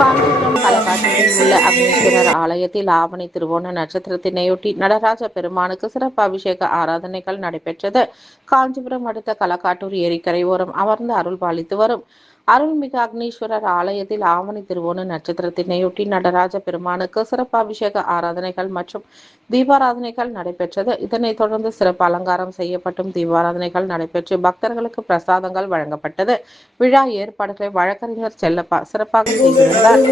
காஞ்சிபுரம் களக்காட்டூரில் உள்ள அக்னீஸ்வரர் ஆலயத்தில் ஆவணி திருவோண நட்சத்திரத்தினையொட்டி நடராஜ பெருமானுக்கு சிறப்பு அபிஷேக ஆராதனைகள் நடைபெற்றது. காஞ்சிபுரம் அடுத்த களக்காட்டூர் ஏரிக்கரையோரம் அமர்ந்து அருள் பாலித்து வரும் அருள்மிகு அக்னீஸ்வரர் ஆலயத்தில் ஆவணி திருவோண நட்சத்திரத்தினையொட்டி நடராஜ பெருமானுக்கு சிறப்பு அபிஷேக ஆராதனைகள் மற்றும் தீபாராதனைகள் நடைபெற்றது. இதனைத் தொடர்ந்து சிறப்பு அலங்காரம் செய்யப்பட்டும் தீபாராதனைகள் நடைபெற்று பக்தர்களுக்கு பிரசாதங்கள் வழங்கப்பட்டது. விழா ஏற்பாடுகளை வழக்கறிஞர் செல்லப்பா சிறப்பாக செய்திருந்தார்.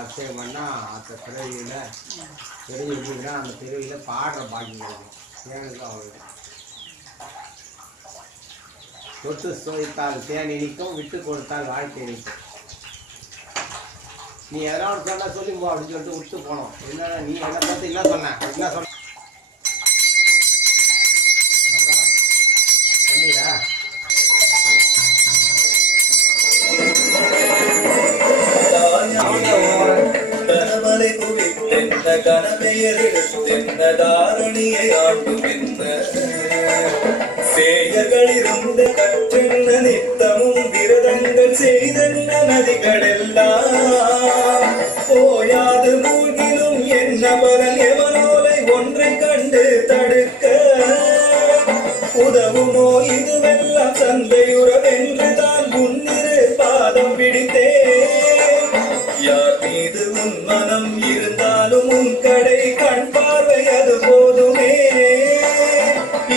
அபிஷேகம் பண்ணால் அந்த பிறவியில் தெரிஞ்சுக்கிட்டீங்கன்னா அந்த பிறவியில் பாடுற பாக்கியம் கிடைக்கும். தேனுக்கு அவ்வளோ தொட்டு சோதித்தால் தேன் இனிக்கும், விட்டு கொடுத்தால் வாழ்க்கை இனிக்கும். நீ எதனா ஒரு சொன்னா சொல்லிப்போ அப்படின்னு சொல்லிட்டு விட்டு போனோம். என்னன்னா நீ என்னை பார்த்து என்ன சொன்ன என்ன சொன்ன சொன்னீரா? சேயர்களிருந்த கற்றென்ன நித்தமும் விரதங்கள் செய்தென்ன நதிகளெல்லாம் போயாது மூழ்கிலும் என்ன பலன் எவனோலை ஒன்றை கண்டு தடுக்க உதவுமோ இதுவெல்லாம் சந்தையுறவென்று தான் முன்னிரு பாதம் பிடித்தே. யார் மீது உன் மனம் இருந்தாலும் உன் கடை கண் பார்வை அது போதுமே.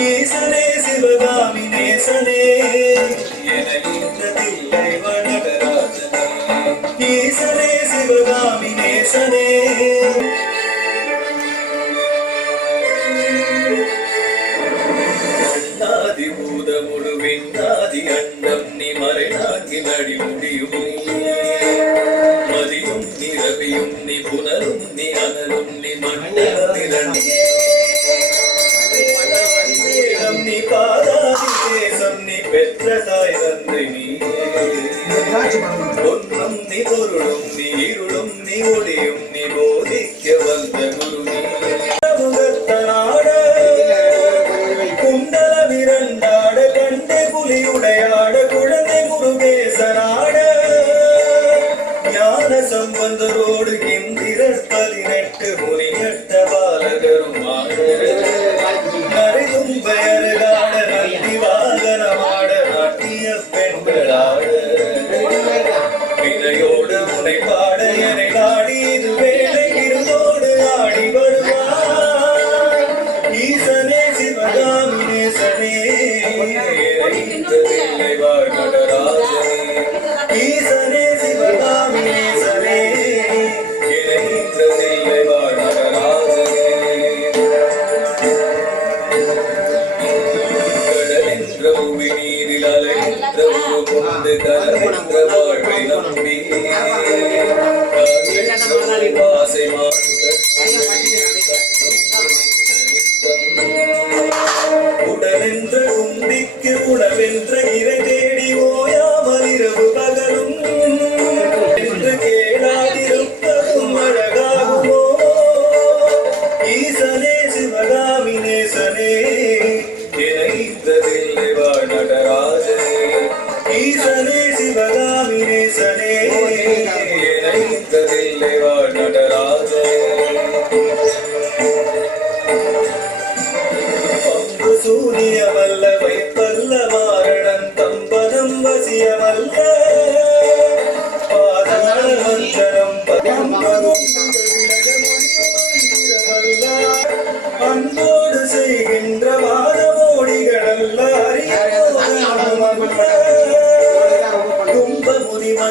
ஈசனே சிவகாமி நேசனே என இன்றதில்லை வனகராஜனே. ஈசனே சிவகாமி நேசனே நாதி பூதமுடு விண்ணாதி அண்டம் நீ மறைநாகி நடி முடியும் மதியும் நீ ரவியும் நீ புனரும் நீ அனலும் நீ மண்ணில் நீ பாதாதி தேசம் நீ பெற்ற தாய் தந்தை நீ பொன்னும் நீ பொருளும் நீ இருளும் நீ ஒளியும் நீ போதிக்க வந்த குரு நீ முகத்தனாட குண்டல விரண்டாட கண்டே புலியுடையாட குழந்தை முருகேசனாட ஞான சம்பந்தரோடு இந்திரர் 18 முனியட்ட பாலகரும் ஆட நரிதும் பெயர்களாட நந்தி வாகனமாட நாட்டிய பெண்களாட வினையோடு உனை பாட என நாடி இது வேலை இருந்தோடு ஆடி வருவாய். ஈசனே சிவகாமி நேசனே இன்றதில்லை வாழ் நடராஜனே. ஈசனே சிவகாமி நேசனே இன்றதில்லை வாழ் நடராஜனே. கடலென்ற பூமி நீரில் அலைகின்ற முந்து கலென்ற வாழ்வை நம்பி ஆசை உடலென்ற கும்பிக்கு உணவென்ற இறை தேடி ஓயாமல் இரவு பகலும் என்று கேளாதிருப்பதும் அழகாகுமோ. ஈசனே சிவகாமி நேசனே இணைந்ததில்லை வாழ் நடராஜனே. ஈசனே சிவகாமி நேசனே இணைந்ததில்லை வாழ் நடராஜனே. பங்கு சூரியமல்ல வைப்பல்ல மாரணன் தம்பனம் வசியமல்ல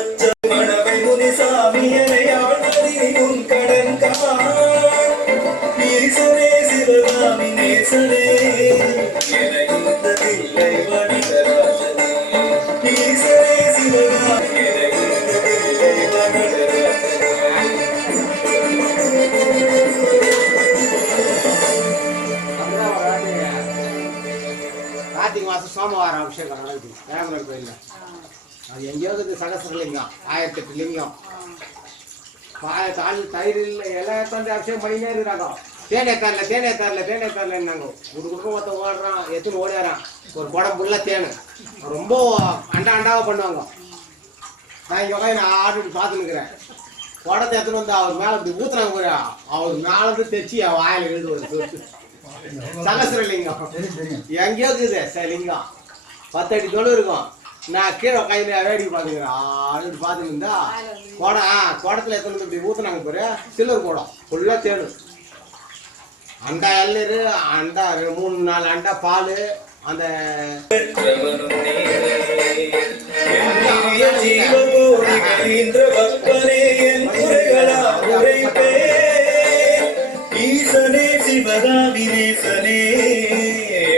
அச்சம் மணவை முனிசாமியனை ஆழ்வதி உன் கடன்கான் ஈசனே சிவகாமி நேசனே என இருந்ததில்லை வனராஜனே ஈசனே சிவகாமி என இருந்ததில்லை வனராஜனே கார்த்திகை மாதம் சோமவாரம் அபிஷேகம் நடக்குது வேமலர் கோயிலில். அது எங்கேயோ இருக்குது சகசிரலிங்கம் 1008 லிங்கம். கால் தயிரில் இலை தந்து அபிஷேகம் பண்ணினே இருக்கிறாங்க. தேனே தரலன்னாங்க. குடும்பம் ஒருத்தன் ஓடுறான், எத்தனை ஓடிறான், ஒரு குடம் ஃபுல்லாக தேன் ரொம்ப அண்டாவாக பண்ணுவாங்க. நான் இங்கே உட்காந்து நான் ஆடிட்டு பார்த்துன்னுக்கிறேன். குடத்தை எத்தனை வந்து அவர் மேலே இப்படி ஊற்றுறாங்க போய் அவர் மேலேருந்து தைச்சி அவன் வாயில் எழுந்து ஒரு சகசிரலிங்கம் எங்கேயோ இருக்குது லிங்கம் 10 அடி தொழு இருக்கும். நான் கீழே உட்காந்து வேடிக்கை பார்த்துக்கிறேன். ஆடு பார்த்துன்னு இருந்தா குடத்துல எத்தனை இப்படி ஊற்றுனாங்க போய் சில்லர் குடம் ஃபுல்லாக தேடு அண்டா எல்லரு அண்டா 3-4 அண்டா பால் அந்த ஈசனே சிவகாமி நேசனே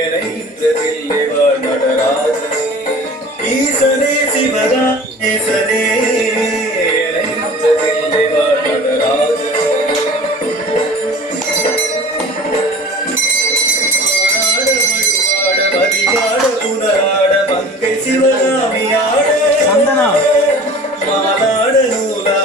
எனைத்ததில்லை நடராஜனே ஈசனே சிவகாமி நேசனே எனைத்ததில்லை நடராஜனே ஆட மழுவாட மதியாட புனரா